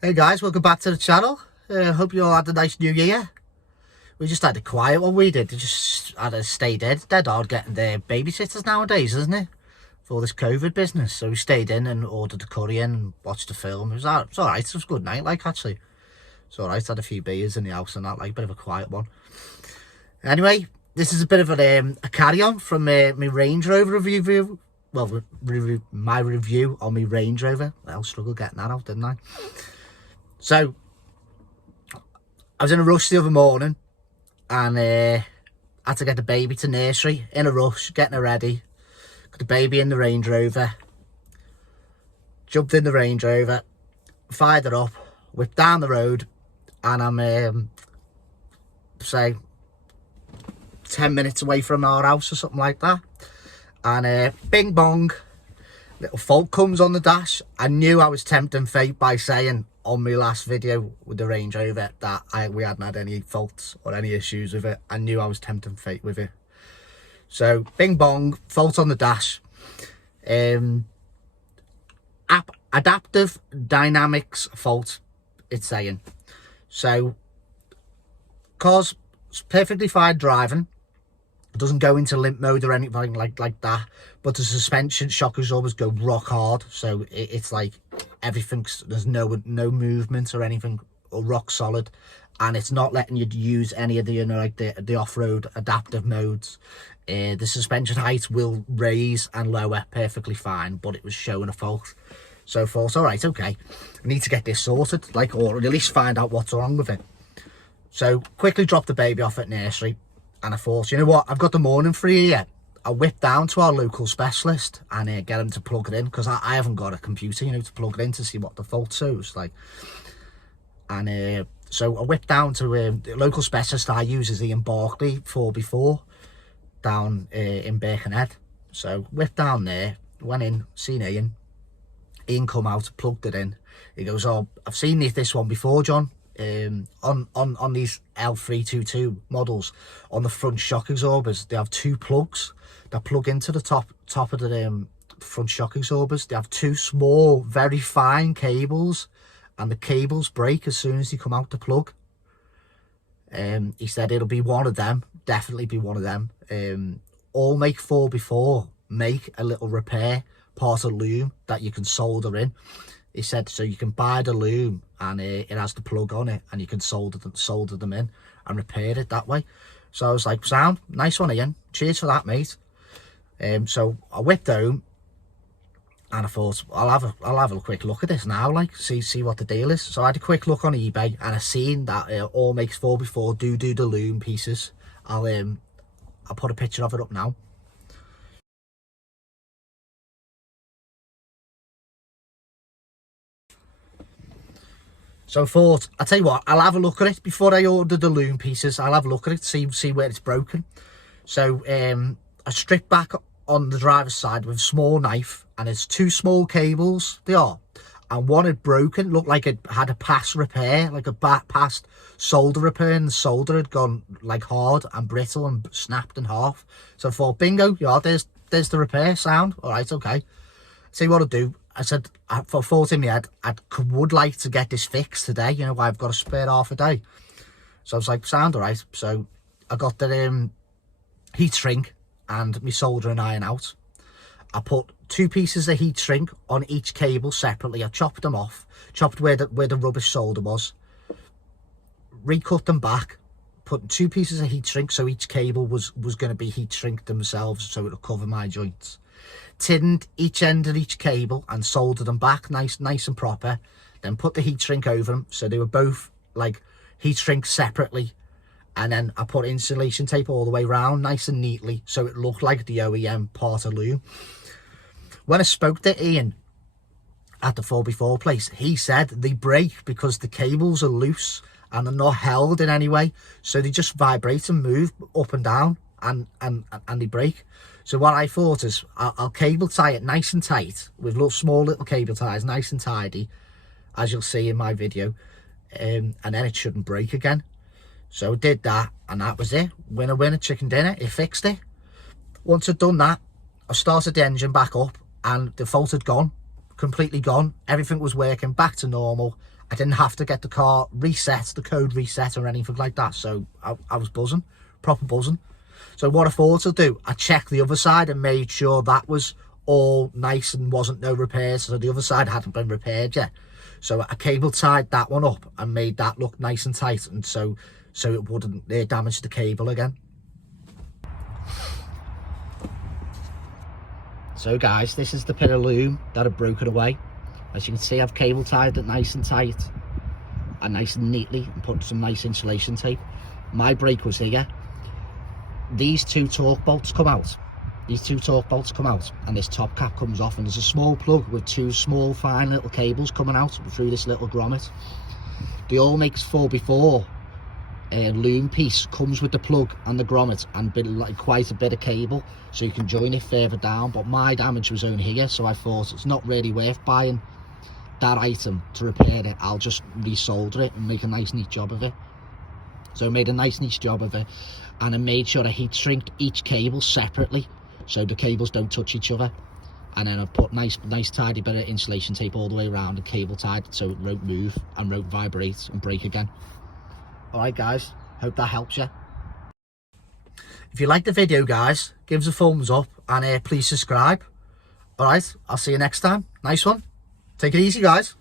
Hey guys, welcome back to the channel. Hope you all had a nice new year. We just had a quiet one, we did. We just had to stay dead. Dead hard getting the babysitters nowadays, isn't it? For all this COVID business. So we stayed in and ordered a curry in and watched a film. It was alright, it was a good night, like, actually. It's alright, had a few beers in the house and that, like, a bit of a quiet one. Anyway, this is a bit of a carry-on from my Range Rover review. Well, my review on my Range Rover. Well, struggled getting that out, didn't I? So, I was in a rush the other morning and had to get the baby to nursery. In a rush, getting her ready. Got the baby in the Range Rover. Jumped in the Range Rover, fired it up, whipped down the road, and I'm, say, 10 minutes away from our house or something like that. And bing bong, little fault comes on the dash. I knew I was tempting fate by saying on my last video with the Range Rover that we hadn't had any faults or any issues with it. I knew I was tempting fate with it. So bing bong, fault on the dash. Adaptive dynamics fault, it's saying. So car's perfectly fine driving. It doesn't go into limp mode or anything like that, but the suspension shock absorbers go rock hard, so it's like everything's, there's no movement or anything, or rock solid, and it's not letting you use any of the, you know, like the off-road adaptive modes. The suspension height will raise and lower perfectly fine, but it was showing a fault. So false, all right, okay, I need to get this sorted, like, or at least find out what's wrong with it. So quickly dropped the baby off at nursery. And I thought, you know what, I've got the morning free here. I'll whip down to our local specialist and get him to plug it in, because I haven't got a computer, you know, to plug it in to see what the fault shows. Like, and so I whipped down to the local specialist I use is Ian Barkley 4x4 down in Birkenhead. So whipped down there, went in, seen Ian. Ian come out, plugged it in. He goes, "Oh, I've seen this one before, John. On these l322 models, on the front shock absorbers, they have two plugs that plug into the top of the front shock absorbers. They have two small, very fine cables, and the cables break as soon as you come out the plug." He said it'll be one of them, definitely be one of them. All make 4x4 make a little repair part of loom that you can solder in. He said, so you can buy the loom and it has the plug on it, and you can solder them in and repair it that way. So I was like, sound, nice one, Ian. Cheers for that, mate. So I whipped home and I thought, I'll have a quick look at this now, like, see what the deal is. So I had a quick look on eBay and I seen that all makes 4x4 do the loom pieces. I'll put a picture of it up now. So I thought, I'll tell you what, I'll have a look at it before I order the loom pieces. I'll have a look at it, see where it's broken. So I stripped back on the driver's side with a small knife, and it's two small cables, they are. And one had broken, looked like it had a past repair, like a past solder repair, and the solder had gone like hard and brittle and snapped in half. So I thought, bingo, yeah, there's the repair, sound. All right, okay. See what I'll do. I said, I thought in my head, I would like to get this fixed today. You know, I've got a spare half a day. So I was like, sound all right. So I got the heat shrink and my soldering iron out. I put two pieces of heat shrink on each cable separately. I chopped them off, chopped where the rubbish solder was, recut them back, put two pieces of heat shrink so each cable was going to be heat shrink themselves, so it'll cover my joints. Tinned each end of each cable and soldered them back nice and proper, then put the heat shrink over them so they were both like heat shrink separately, and then I put insulation tape all the way around nice and neatly so it looked like the OEM part of loom. When I spoke to Ian at the 4x4 place, he said they break because the cables are loose and they're not held in any way, so they just vibrate and move up and down, and they break. So what I thought is, I'll cable tie it nice and tight with small little cable ties, nice and tidy, as you'll see in my video, and then it shouldn't break again. So I did that, and that was it. Winner, chicken dinner. It fixed it. Once I'd done that, I started the engine back up, and the fault had gone, completely gone. Everything was working back to normal, I didn't have to get the car reset, the code reset or anything like that. So I was buzzing, proper buzzing. So what I thought I'd do, I checked the other side and made sure that was all nice and wasn't no repairs. So the other side hadn't been repaired yet. So I cable tied that one up and made that look nice and tight, and so it wouldn't damage the cable again. So guys, this is the bit of loom that had broken away. As you can see, I've cable tied it nice and tight and nice and neatly and put some nice insulation tape. My brake was here. These two torque bolts come out. These two torque bolts come out and this top cap comes off, and there's a small plug with two small fine little cables coming out through this little grommet. The all makes 4x4 loom piece comes with the plug and the grommet and like quite a bit of cable, so you can join it further down. But my damage was only here, so I thought it's not really worth buying that item to repair it. I'll just resolder it and make a nice neat job of it. So I made a nice neat job of it, and I made sure I heat shrink each cable separately so the cables don't touch each other. And then I put nice tidy bit of insulation tape all the way around and cable tied so it won't move and won't vibrate and break again. Alright guys, hope that helps you. If you like the video guys, give us a thumbs up and please subscribe. Alright, I'll see you next time. Nice one. Take it easy guys.